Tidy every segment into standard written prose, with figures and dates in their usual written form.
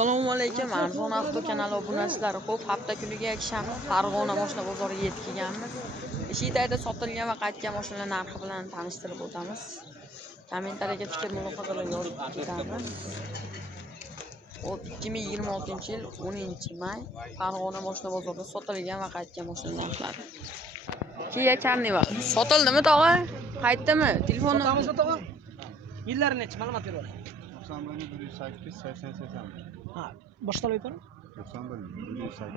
Assalomu alaykum, Arzon avto kanali obunachilari. Xo'p, hafta kuniga yakshami Farg'ona mashina bozoriga yetib kelganmiz. Ishidayda sotilgan va qaytgan mashina narxi bilan tanishtirib o'tamiz. Kommentariyaga fikr mulohazalar yozib ketamiz. Xo'p, 2026-yil 10-may Farg'ona mashina bozorida sotilgan va qaytgan mashina narxlari. Kia Carnival sotildimi tog'a? Qaytdimi? Telefonni tog'a. Yillari necha ma'lumot berib oling. 91 Ha, boshqa aytib 91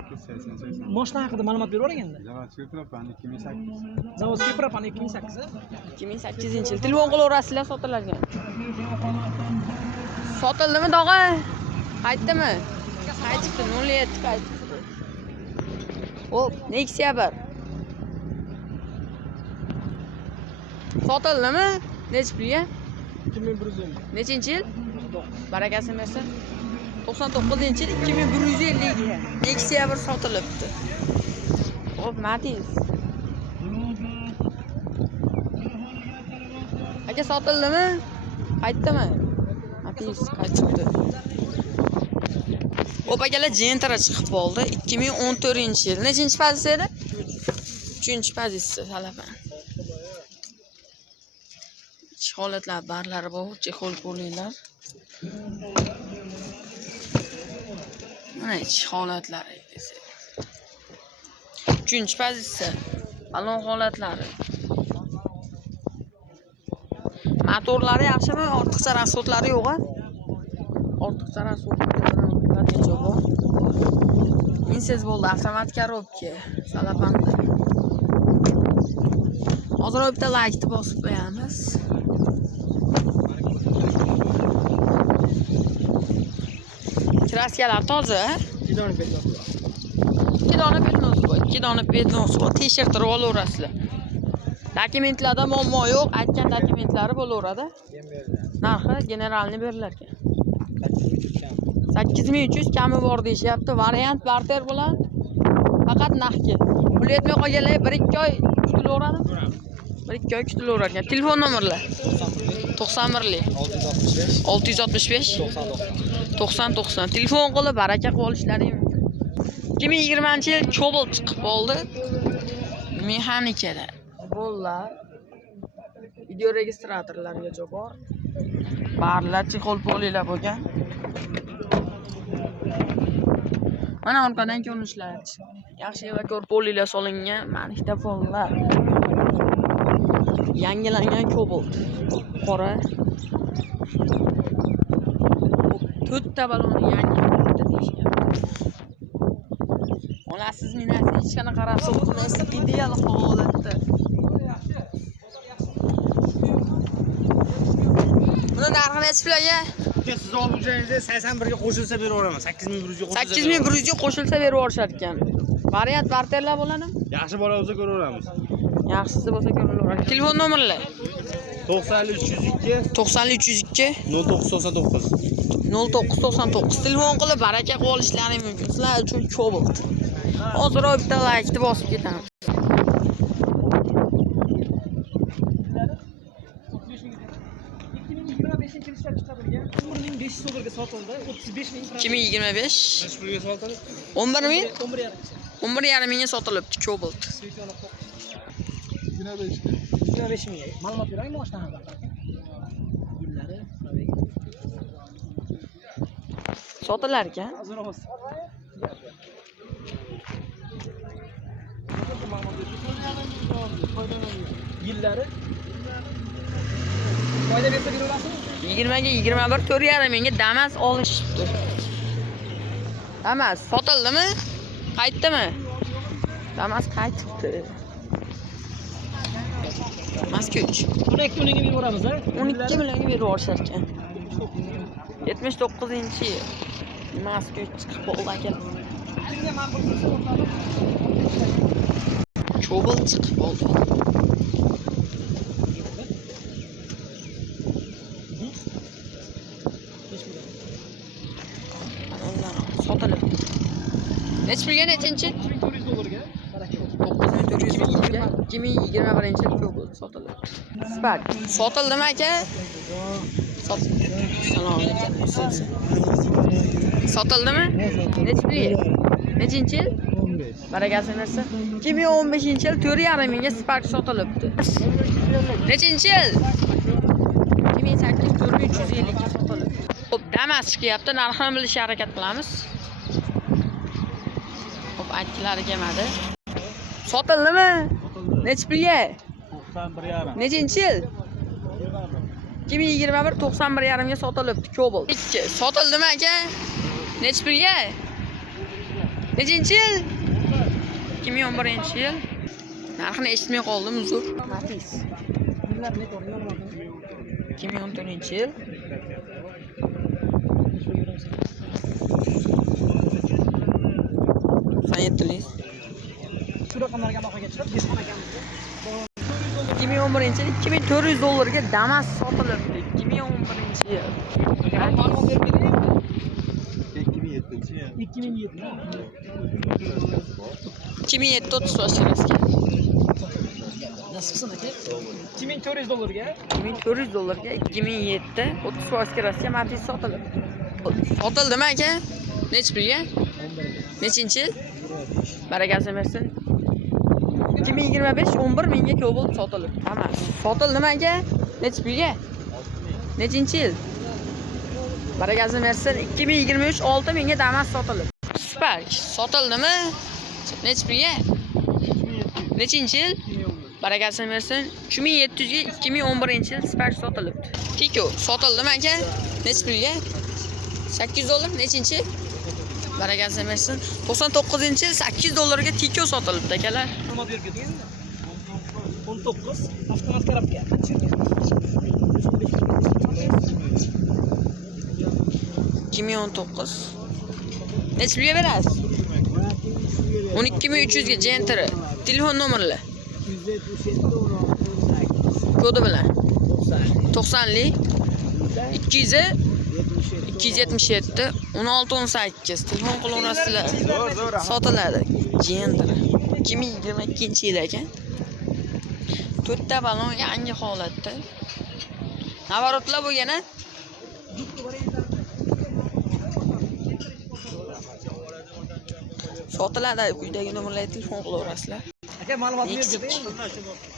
108 Mashina haqida ma'lumot berib oling endi. Zavodskiy propan 2008. Zavodskiy propan 2008. 2008-yil. Telefon qilaverasizlar sotiladigan. Sotildimi tog'a? Qaytdimi? Qaytibdi, 07 qaytibdi. Xo'p, Nexia 1. Sotildimi? Necha pulga? 2150. Nechinchi yil? Barakasini bersin. 99-yil 2150 ga Nexia 1 sotilibdi. Xo'p, Matiz. Aka sotildimi? Qaytdimi? Matiz qaytibdi. Xo'p, akalar Gentra chiqib qoldi. 2014-yil. Nechinchi pozitsiyada? 3-pozitsiya talaban. Holatlar barlari bor, chexol qo'linglar. Mana ichki holatlari desa. 3-pozitsiya. Balon holatlari. Motorlari yaxshimi? Ortiqcha rasxodlari yo'q-a? Ortiqcha rasxodlari yo'q. Insiz bo'ldi, avtomatik korobka, salapanda. Hozir bitta like bosib qo'yamiz. Kraskalar toza, 2 dona belnos. 2 dona belnos bor, 2 dona belnos bor. T-shirtni olaverasizlar. Dokumentlarda muammo yo'q, aytgan dokumentlari bo'laveradi. Narxi generalni berilar ekan. 8300 kami bor deyapti. Variant barter bilan faqat naqdga. Pul yetmay qolganlar 1-2 oy kutilaveradi. 1-2 oy kutilaverar ekan. Telefon nomerlar 91 665 90 telefon qilib baraka qilib olishlari mumkin. 2020-yil Cobalt chiqib qoldi. Mexanikada. Bollar. Video registratorlarga bor. Barlar chexol polilar bo'lgan. Mana orqadan ko'rinishlari. Yaxshi va ko'r polilar solingan magnitofonlar. Yangilangan Cobalt. Qora. 4 ta baloni yangi deyishyapti. Olasiz minasi hech qanaqa qarabsa o'tmaysiz, ideal holatda. Buni narxi necha pulga? Siz olib o'shaningizda 81 ga qo'shilsa beraveraman. 8100 ga qo'shilsa. 8100 ga qo'shilsa berib yuborishar ekan. Variant barterlar bo'ladimi? Yaxshi bola bo'lsa ko'raveramiz. Yaxshisi bo'lsa ko'raveradi. Telefon nomerlar 90 302 0999 0999 telefon qilib baraka qilib olishlari mumkin. Sizlar uchun Cobalt. Hozir bitta like bosib ketamiz. 1500 ga sotildi. 35000 2025 pulga sotildi. 11000 11,5. 1,5 mingga sotilibdi Cobalt. 25,000 ga. Ma'lumot beraymi mashina haqida? Gullari, Sotilar ekan. Azroq. Yillari. Foyda bersa beraverasizmi? 20 ga 21 4,5 mingga Damas olishibdi. Damas sotildimi? Qaytdimi? Damas qaytibdi. Moskvich. 12 millionga beraveramiz, ha? 12 millionga berib yuborishar ekan. 79-yil Moskvich chiqib qoldi ekan. Kimga ma'qul bo'lsa o'tadi. Cobalt chiqib qoldi. Sotilib. Necha pulga nechinchi? $400 ga. 2021-yil Cobalt sotilib. Spark sotildimi aka? Salom alaykum. Sotildimi? Necha pulga? Nechinchi yil? 15. Barakasi bersin. 2015-yil 4,5 mingga Spark sotilibdi. Nechinchi yil? 2008 4350 ga sotilibdi. Xo'p, Damas chiqyapti. Narxini bilishga harakat qilamiz. Xo'p, aytgilari kelmadi. Sotildimi? Necha pulga? 91,5. Nechinchi yil? 2021 91,5 ga sotilibdi Cobalt. 2 sotildimi aka? Necha pulga? Nechinchi yil? 2011-yil. Narxini eshitmay qoldim, uzr. Matiz. 2014-yil. Sayetlis. Shu raqamlarga aloqaga chiqib, Dishon akamizga 2011-yil 2400 dollarga Damas sotilibdi. 2011-yil. ma'lumot berib beraymi? 2007-yil. 2007. 2007 30 yoshga. Nasibsin aka? 2400 dollarga 2400 dollarga 2007 30 yoshga Rossiya Matiz sotilibdi. Sotildimi aka? Necha pulga? Nechinchi yil? Barakasi bersin. 2025 11 mingga Cobalt sotilibdi. Hamma. Sotildimi aka? Necha pulga? Nechinchi yil? Barakasi bersin. 2023 6 mingga Damas sotilibdi. Spark sotildimi? Necha pulga? Nechinchi yil? Barakasi bersin. 3700 ga 2011-yil Spark sotilibdi. Tiko sotildimi aka? Necha pulga? 800 dollar. Nechinchi yil? Barakasi bersin. 99-yil 800 dollarga Tiko sotilibdi akalar. ma'lumot berib ketdingizmi? 19 avtomat korobka. 2019. Necha pulga berasiz? 12300 ga Gentry. Telefon nomerlar. 177 Kodi bilan. 90li 200 277 1618 telefon qilaverasizlar. Sotiladi. Gentry. 2022-yil ekan. 4 ta balon yangi holatda. Navarotlar bo'lgan-a? Sotiladi. Quyidagi nomerlarga telefon qilaverasizlar. aka ma'lumot berib ketdingizmi?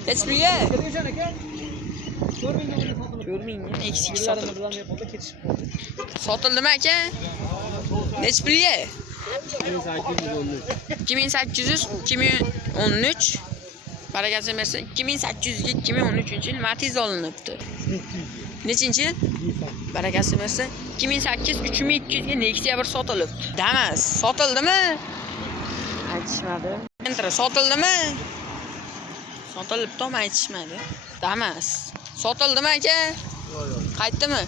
Necha pulga? Kelishon aka 4000 dollarga sotilib 4000 ga X2 bilan sotilibdi. qoldi, ketishib qoldi. Sotildimi aka? Necha pulga? 2800 2013 barakasi bersin. 2800 ga 2013-yil Matiz olinibdi. Nechinchi yil? Barakasi bersin. 2008 3200 ga Nexia 1 sotilibdi. Damas sotildimi? Aytishmadi. Entra sotildimi? Sotilibdi, ham aytishmadi. Damas sotildimi aka? Qaytdimi?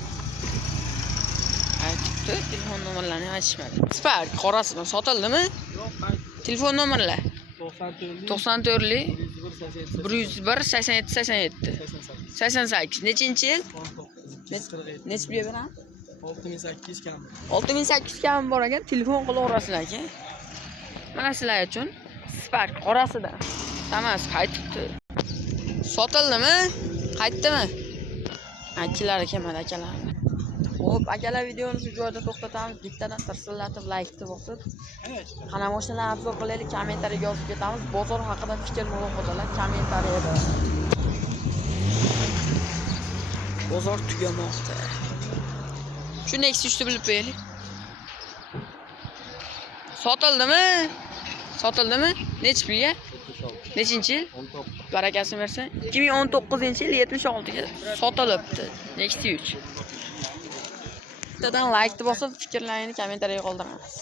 Aytibdi, telefon nomerlarini aytishmadi. Spark qorasidan sotildimi? Telefon nomerlar 94li 101 87 87 88. Nechinchi yil? Necha pulga beramiz? 6800 kam. 6800 kam bor ekan, telefon qilaverasizlar aka. Mana sizlar uchun Spark qorasidan. Damas qaytibdi. Sotildimi? Qaytdimi? Akilari kelmadi akalar. Xo'p, akalar videoni shu joyda to'xtatamiz. Bittadan tirsillatib like bosib, qana mashinalarni obzor qilaylik, kommentariyaga yozib ketamiz. Bozor haqida fikr mulohazalar kommentariyada. Bozor tugamoqda. Shu Nexus'ni bilib qo'yaylik. Sotildimi? Sotildimi? Necha pulga? Nechinchi yil? Barakasi bersin. 2019-yil 76 ga sotilibdi. Nexus. Bittadan like bosib, fikrlaringizni kommentariyaga qoldiramiz.